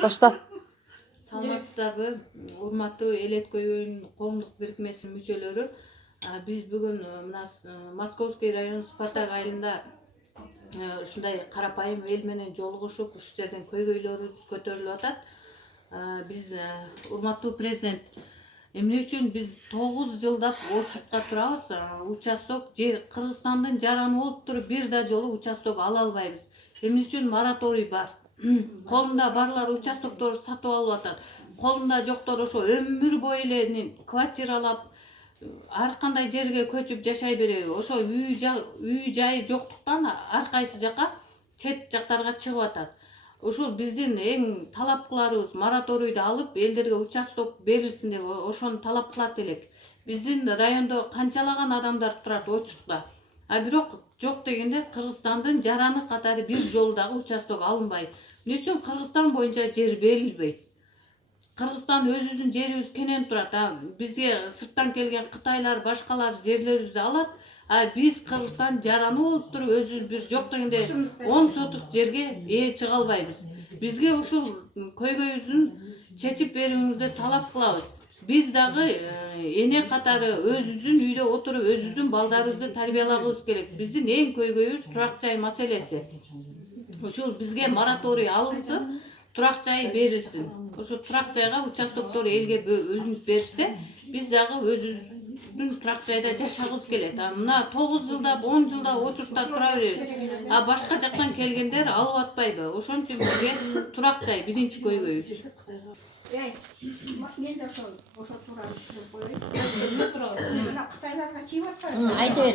Башла. Саламатсыздарбы, урматтуу Элет көйгөйүнүн коомдук бирикмесинин мүчөлөрү. Биз бүгүн мына Московский район Спартак айылында ушундай карапайым эл менен жолугушуп, ушул жерден көйгөйлөрүбүз көтөрүлүп атат. Биз урматтуу президент, эмне үчүн биз 9 жылдап очуртка турабыз? Участок жер Кыргызстандын жараны болуп туруп бир да жолу участок ала албайбыз. Эмне үчүн мораторий бар? Колунда барлар участокторду сатып алып атат. Колунда жоктор ошо өмүр бою эле квартиралап ар кандай жерге көчүп жашай береби. Ошо үй жай жоктуктан ар кайсы жака чет жактарга чыгып атат. Ушул биздин эң талап кыларыбыз мораторийди алып, элдерге участок берилсин деп ошону талап кылат элек. Биздин райондо канчалаган адамдар турат очуртта. Бирок жок дегенде Кыргызстандын жараны катары бир жолу дагы участок алынбайт. Эмне үчүн Кыргызстан боюнча жер берилбейт? Кыргызстан өзүбүздүн жерибиз кенен турат. Бизге сырттан келген Кытайлар, башкалар жерлерибизди алат. Биз Кыргызстан жараны болуп туруп өзүбүз бир жок дегенде 10 сотук жерге ээ чыга албайбыз. Бизге ушул көйгөйүбүздүн чечип берүүңүздү талап кылабыз. Биз дагы эне катары өзүбүздүн үйдө отуруп, өзүбүздүн балдарыбызды тарбиялагыбыз керек. Биздин эң көйгөйүбүз турак жай маселеси. Ушул бизге мораторий алынсын, турак жай берилсин. Ошо турак жайга участоктор элге бөлүнүп берилсе, биз дагы өзүбүздүн турак жайда жашагыбыз келет. Мына 9 жылдап, 10 жылдап очуртта тура беребиз. Башка жактан келгендер алып атпайбы? Ошон үчүн бизге турак жай биринчи көйгөйүбүз. Мен de ошо туралы сөз коеюн. Кытайларга чыйып атпайбы? Айта бер.